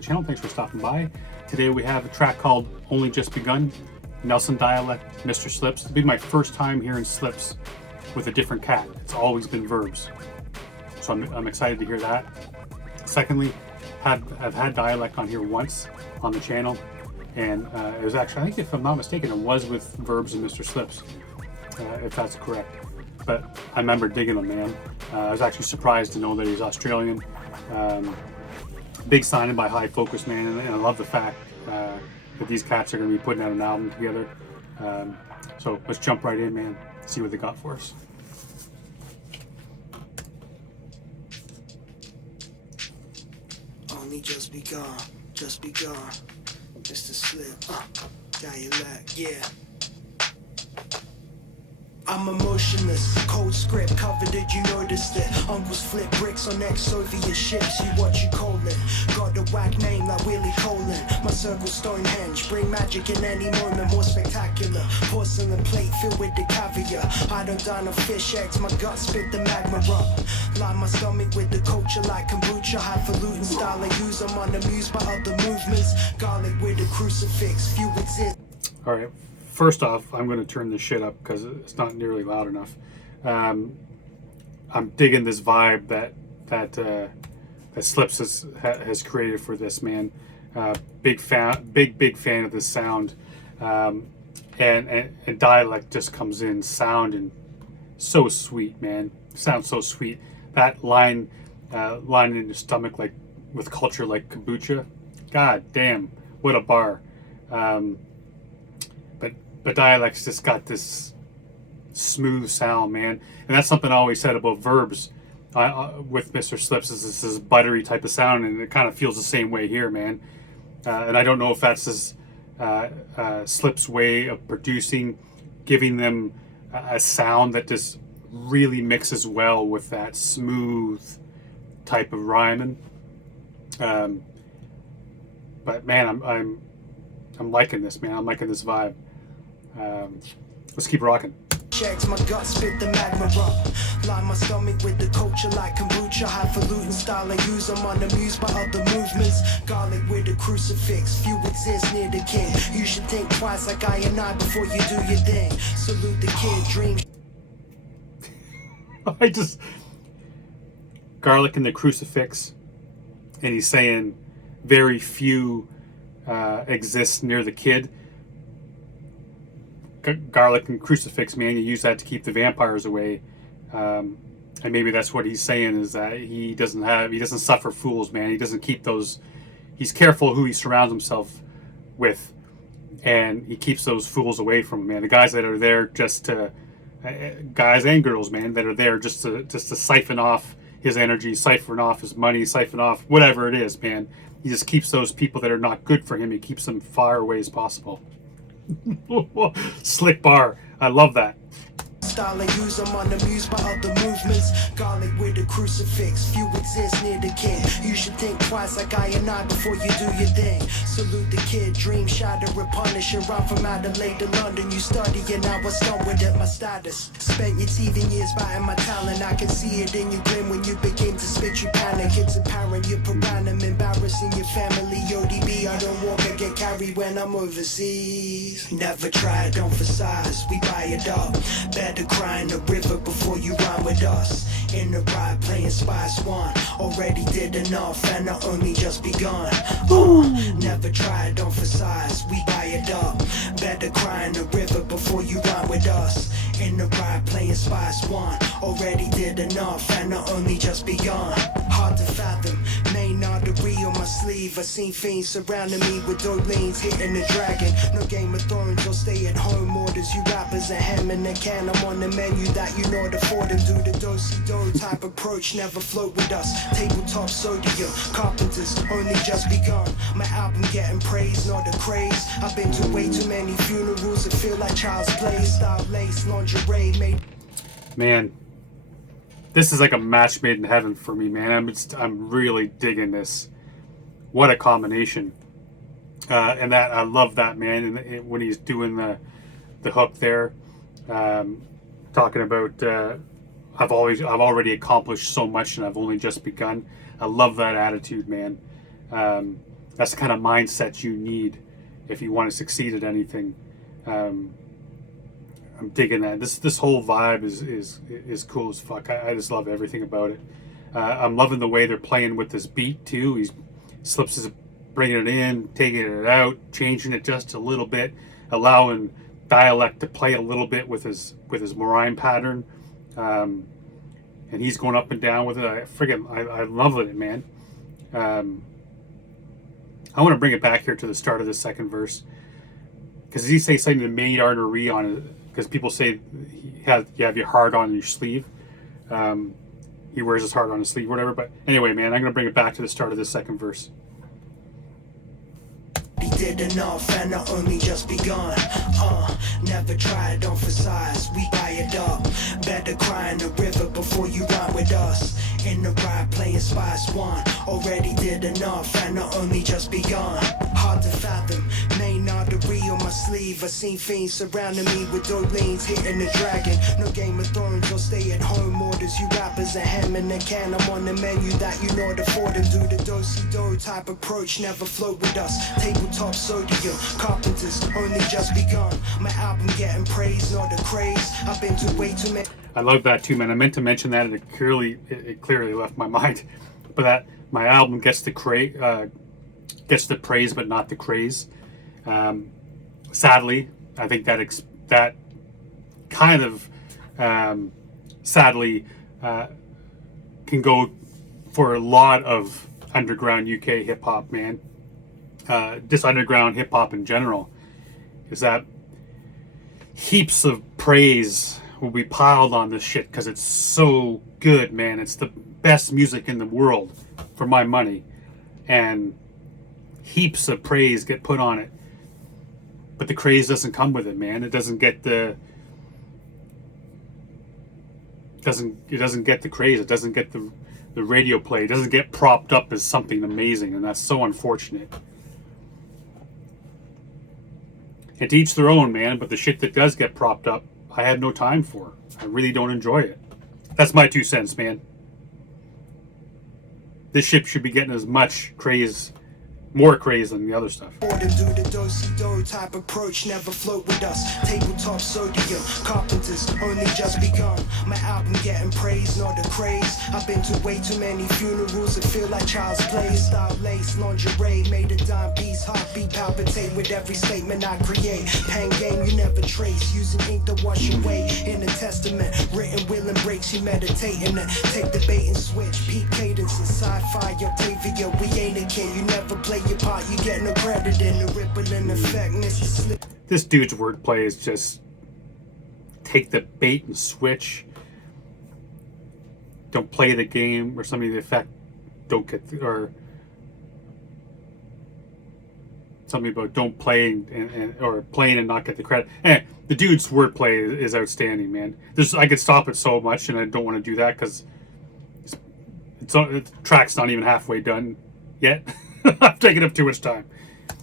the channel. Thanks for stopping by. Today we have a track called Only Just Begun, Nelson Dialect Mr Slipz. It'll be my first time hearing Slipz with a different cat. It's always been verbs. So I'm excited to hear that. Secondly, I've had Dialect on here once on the channel, and it was actually, I think if I'm not mistaken, it was with verbs and Mr Slipz, if that's correct. But I remember digging him, man. I was actually surprised to know that he's Australian. Big signing by High Focus, man, and I love the fact that these cats are going to be putting out an album together. So let's jump right in, man, see what they got for us. Only just begun, Mr Slipz, Dialect, yeah. I'm emotionless, cold script, covered it, you noticed it. Uncles flip bricks on ex-Soviet ships, you what you call it. Got a whack name like Willie Colin. My circle Stonehenge, bring magic in any moment, more spectacular. Porcelain plate filled with the caviar. I don't dine on fish eggs, my gut spit the magma up. Line my stomach with the culture like kombucha. Highfalutin style, I use them unamused by other movements. Garlic with a crucifix, few exist. Alright. First off, I'm going to turn this shit up because it's not nearly loud enough. I'm digging this vibe that Slipz has created for this, man. Big fan of this sound, and Dialect just comes in sounding so sweet, man. Sounds so sweet. That line in your stomach, like with culture like kombucha. God damn, what a bar. But Dialect's just got this smooth sound, man. And that's something I always said about verbs with Mr. Slipz, is this buttery type of sound, and it kind of feels the same way here, man. And I don't know if that's his Slipz way of producing, giving them a sound that just really mixes well with that smooth type of rhyming. But man, I'm liking this, man. I'm liking this vibe. Let's keep rocking. Checks my gut spit the magma up. Line my stomach with the culture like kombucha. Highfalutin style, I use them unamused by other movements. Garlic with a crucifix, few exist near the king. You should think twice like I and I before you do your thing. Salute the kid, dream. Garlic and the crucifix, and he's saying very few exist near the kid. Garlic and crucifix, man, you use that to keep the vampires away, and maybe that's what he's saying, is that he doesn't suffer fools, man. He doesn't keep those. He's careful who he surrounds himself with, and he keeps those fools away from him, man. The guys that are there just to, guys and girls, man, that are there just to siphon off his energy, siphon off his money, siphon off whatever it is, man. He just keeps those people that are not good for him. He keeps them far away as possible. Slick bar. I love that. Style, I use them unamused by other movements. Garlic with a crucifix, few exist near the king. You should think twice like I and I before you do your thing. Salute the kid, dream shatter, punish. Run from Adelaide to London, you study and I was done with it, my status. Spent your teething years biting my talent. I can see it in your grin when you begin to spit, you panic. It's apparent you're piranha, embarrassing your family. ODB, I don't walk, I get carried when I'm overseas. Never try, don't emphasize, we buy it up. Better cry in the river before you rhyme with us. In the ride playing Spice One. Already did enough and I only just begun. Never try, don't emphasize, we buy it up. Better cry in the river before you rhyme with us. In the ride playing Spice One. Already did enough and I only just begun. Hard to fathom, main artery on my sleeve. I seen fiends surrounding me with dope lanes hitting the dragon. No Game of Thrones or stay at home orders. You rappers a ham in a can. I'm on the menu that you know to afford and do the do-si-do type approach. Never float with us. Tabletop sodium, carpenters only just begun. My album getting praise, not a craze. I've been to way too many funerals that feel like child's play. Style lace, lingerie made. Man, this is like a match made in heaven for me, man. I'm really digging this. What a combination. And that, I love that, man. And when he's doing the hook there, talking about I've already accomplished so much and I've only just begun. I love that attitude, man. And That's the kind of mindset you need if you want to succeed at anything. I'm digging that. This whole vibe is cool as fuck. I just love everything about it. I'm loving the way they're playing with this beat too. Slipz is bringing it in, taking it out, changing it just a little bit, allowing Dialect to play a little bit with his rhyme pattern, and he's going up and down with it. I love it, man. I want to bring it back here to the start of the second verse, because he say something to made artery on it, because people say you have your heart on your sleeve. He wears his heart on his sleeve, whatever. But anyway, man, I'm going to bring it back to the start of the second verse. He did enough and I only just begun. Never try to emphasize, we buy it up. Better cry in the river before you rhyme with us. In the ride playing Spice One. Already did enough and I only just begun. Hard to fathom, main artery on my sleeve. I seen fiends surrounding me with Dolines hitting the dragon. No Game of Thrones or stay at home orders. You rappers are hemming and can. I'm on the menu that you know to afford and do the do-si-do type approach. Never float with us. Tabletop sodium, carpenters only just begun. My album getting praise, not a craze. I've been to way too many. I love that too, man. I meant to mention that, and it clearly left my mind. But that my album gets the praise, but not the craze. Sadly, I think that kind of sadly can go for a lot of underground UK hip hop, man. Just underground hip hop in general, is that heaps of praise will be piled on this shit because it's so good, man. It's the best music in the world for my money, and heaps of praise get put on it, but the craze doesn't come with it, man. It doesn't get the craze. It doesn't get the radio play. It doesn't get propped up as something amazing, and that's so unfortunate. And to each their own, man, but the shit that does get propped up, I have no time for. I really don't enjoy it. That's my 2 cents, man. This ship should be getting as much craze, more craze than the other stuff. Do the do-si-do type approach, never float with us. Tabletop sodium, carpenters only just begun. My album getting praise, not a craze. I've been to way too many funerals that feel like child's play. Style lace, lingerie, made a dime piece. Heartbeat palpitate with every statement I create. Pen game you never trace, using ink to wash away. In the testament, written will and breaks, you meditating it. Take the bait and switch, peak cadences, sci-fi, Octavia. We ain't a king, you never play your part, you get no credit in the rippling effect, Mr. Slipz. This dude's wordplay is just take the bait and switch. Don't play the game, or something to the effect. Don't get or something about don't play or playing and not get the credit. And the dude's wordplay is outstanding, man. I could stop it so much, and I don't want to do that because the track's not even halfway done yet. I'm taking up too much time.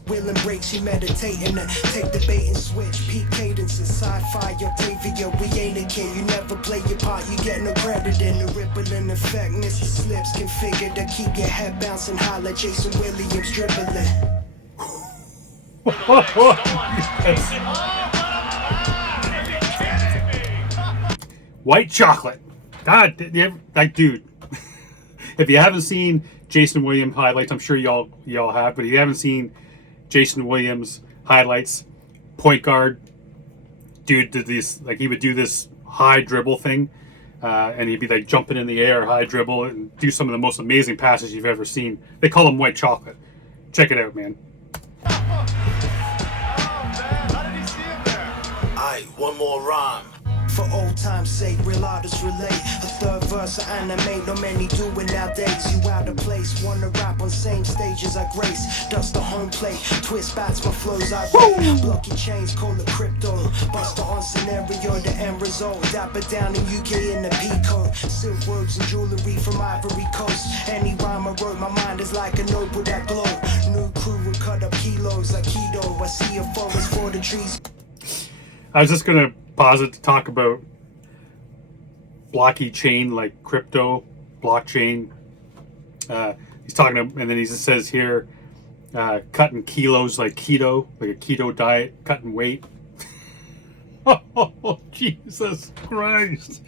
Will and breaks, you meditating it. Take the bait and switch, peak cadences, sci-fi, Octavia. We ain't a king, you never play your part, you get no credit in the rippling effect. Mr. Slipz configured to keep your head bouncing high like Jason Williams dribbling. White chocolate. God, that dude. If you haven't seen Jason Williams highlights, I'm sure y'all have, but if you haven't seen Jason Williams highlights, point guard, dude did this, like he would do this high dribble thing, and he'd be like jumping in the air, high dribble, and do some of the most amazing passes you've ever seen. They call him White Chocolate. Check it out, man. Aight, one more rhyme. For old time's sake, real artists relate. A third verse of animate, no many do it nowadays. You out of place, wanna rap on same stage as I grace. Dust the home plate, twist bats, my flows I rate. Blocking chains, call it crypto. Buster on scenario, the end result. Dapper down in UK in the Pico. Silk robes and jewelry from Ivory Coast. Any rhyme I wrote, my mind is like a notebook that glow. New crew will cut up kilos like keto. I see a forest for the trees. I was just gonna pause it to talk about blocky chain, like crypto blockchain. He's talking, and then he just says here, cutting kilos like keto, like a keto diet, cutting weight. Oh, Jesus Christ.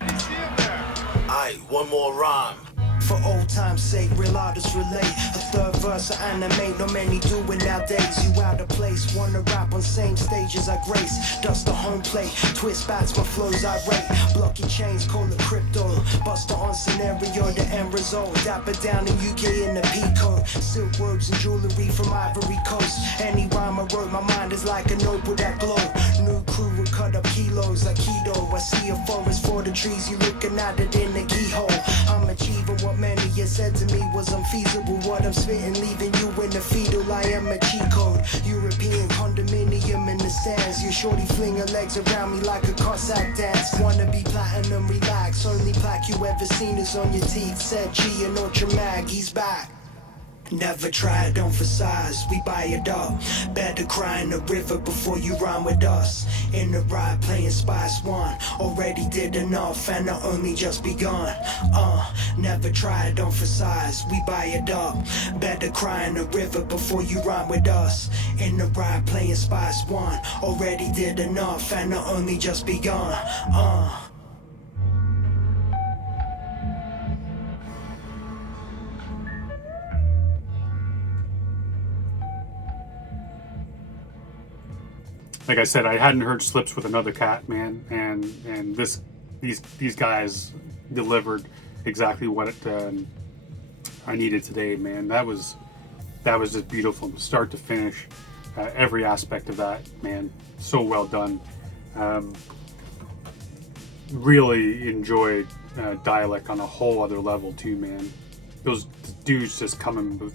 Aye, one more rhyme. For old time's sake, real artists relate. A third verse I animate, no many do it nowadays. You out of place, wanna rap on same stages I grace. Dust the home plate, twist bats, my flows irate. Blocky chains, call it crypto. Buster on scenario, the end result. Dapper down in UK in the P-code. Silk robes and jewelry from Ivory Coast. Any rhyme I wrote, my mind is like an opal that glow. New crew will cut up kilos like keto. I see a forest for the trees, you looking at it in the keyhole. I'm achieving what many you said to me was unfeasible. What I'm spitting, leaving you in the fetal. I am a cheat code. European condominium in the stands. Your shorty flinging legs around me like a Cossack dance. Wanna be platinum, relax. Only plaque you ever seen is on your teeth. Said G and Ultra Mag, he's back. Never try it on for size, we buy it up. Better cry in the river before you rhyme with us. In the ride playing Spice One. Already did enough and I only just begun. Never try it on for size, we buy it up. Better cry in the river before you rhyme with us. In the ride playing Spice One. Already did enough and I only just begun. Like I said, I hadn't heard Slipz with another cat, man, and these guys delivered exactly what I needed today, man. That was just beautiful from start to finish. Every aspect of that, man, so well done. Really enjoyed Dialect on a whole other level too, man. Those dudes just coming with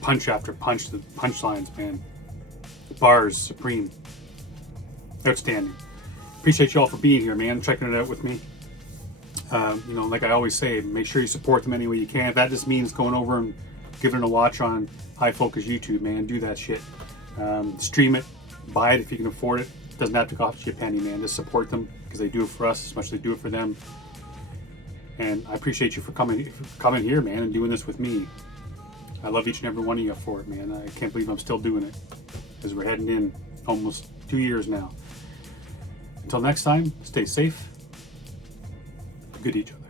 punch after punch, the punchlines, man. Bars supreme. Outstanding. Appreciate you all for being here, man, checking it out with me. You know, like I always say, make sure you support them any way you can. If that just means going over and giving it a watch on High Focus YouTube, man, do that shit. Stream it, buy it if you can afford it. It doesn't have to cost you a penny, man. Just support them because they do it for us as much as they do it for them. And I appreciate you for coming here, man, and doing this with me. I love each and every one of you for it, man. I can't believe I'm still doing it as we're heading in almost 2 years now. Until next time, stay safe. Good each other.